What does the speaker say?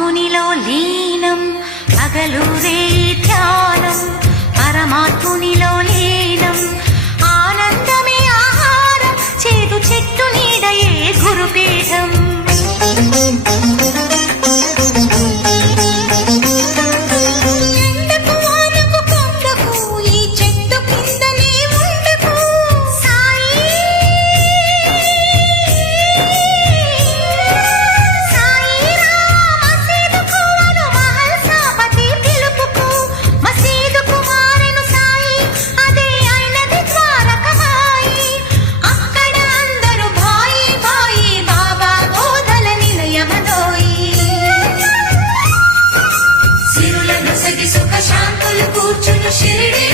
పరమాత్మునిలో లీనం పగలురే ధ్యానం పరమాత్మునిలో లీనం ఆనందమే ఆహారం చేదు చెట్టు నీడయే గురుపీఠం సుఖ శాంతులు కూర్చుని షిరిడి